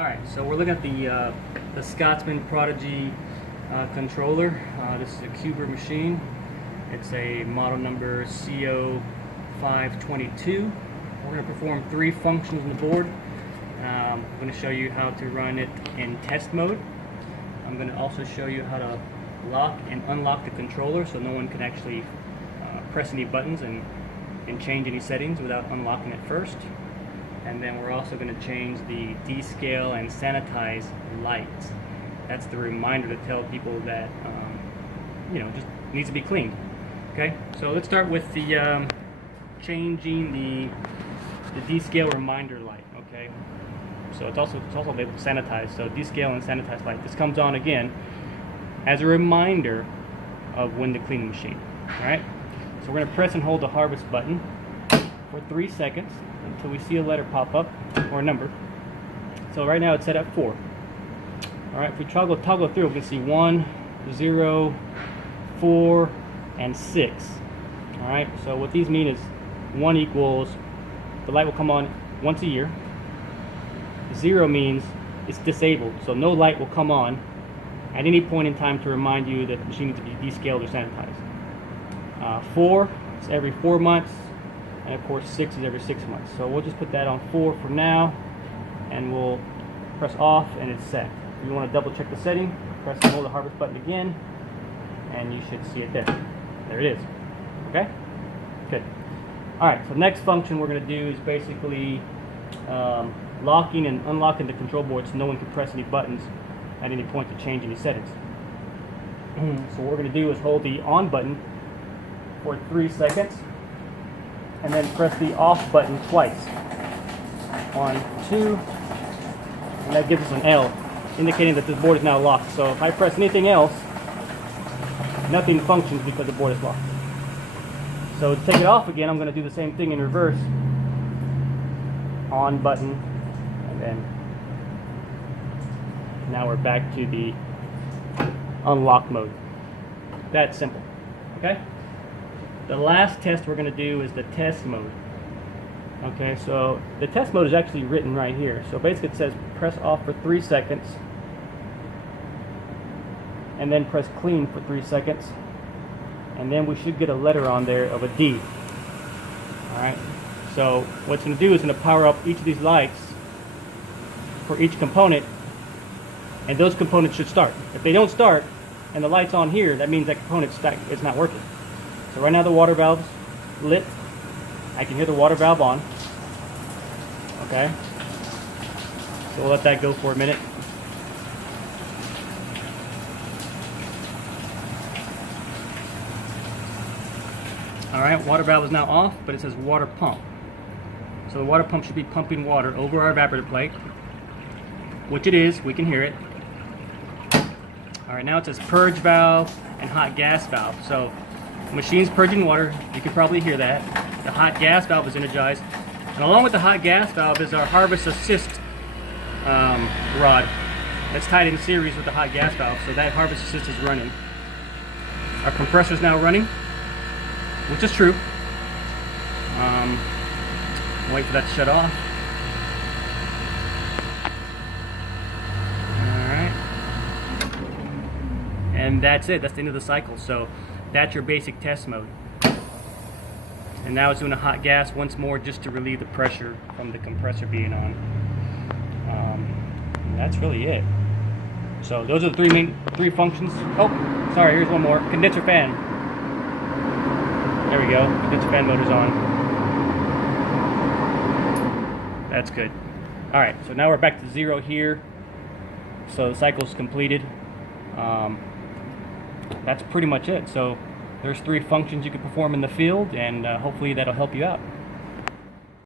Alright, so we're looking at the Scotsman Prodigy Controller. This is a Cuber machine. It's a model number CO522. We're going to perform 3 functions on the board. I'm going to show you how to run it in test mode. I'm going to also show you how to lock and unlock the controller so no one can actually press any buttons and change any settings without unlocking it first. And then we're also going to change the descale and sanitize lights. That's the reminder to tell people that just needs to be cleaned. Okay, so let's start with the changing the descale reminder light. Okay, so it's also labeled sanitize. So descale and sanitize light. This comes on again as a reminder of when to clean the machine. All right, so we're going to press and hold the harvest button for 3 seconds until we see a letter pop up or a number. So right now it's set at 4. All right, if we toggle through, we can see 1, 0, 4, and 6. All right, so what these mean is 1 equals the light will come on once a year. 0 means it's disabled, so no light will come on at any point in time to remind you that the machine needs to be descaled or sanitized. 4 is every 4 months. And of course 6 is every 6 months. So we'll just put that on 4 for now, and we'll press off and it's set. If you want to double check the setting, press and hold the harvest button again and you should see it there. There it is. Okay? Good. Alright, so next function we're going to do is basically locking and unlocking the control board so no one can press any buttons at any point to change any settings. So what we're going to do is hold the on button for 3 seconds and then press the off button twice. 1, 2, and that gives us an L, indicating that this board is now locked. So if I press anything else, nothing functions because the board is locked. So to take it off again, I'm going to do the same thing in reverse. On button, and then now we're back to the unlock mode. That's simple. Okay? The last test we're going to do is the test mode. Okay, so the test mode is actually written right here. So basically it says press off for 3 seconds and then press clean for 3 seconds, and then we should get a letter on there of a D. Alright, so what it's going to do is going to power up each of these lights for each component, and those components should start. If they don't start and the light's on here, that means that component is not working. So right now the water valve's lit. I can hear the water valve on. Okay. So we'll let that go for a minute. Alright, water valve is now off, but it says water pump. So the water pump should be pumping water over our evaporator plate, which it is, we can hear it. Alright, now it says purge valve and hot gas valve. So the machine's purging water, you can probably hear that. The hot gas valve is energized. And along with the hot gas valve is our harvest assist rod that's tied in series with the hot gas valve. So that harvest assist is running. Our compressor is now running, which is true. Wait for that to shut off. Alright. And that's it. That's the end of the cycle. So that's your basic test mode. And now it's doing a hot gas once more just to relieve the pressure from the compressor being on. That's really it. So those are the 3 functions. Oh, sorry, here's one more. Condenser fan. There we go. Condenser fan motor's on. That's good. Alright, so now we're back to 0 here. So the cycle's completed. That's pretty much it. So there's 3 functions you can perform in the field, and hopefully that'll help you out.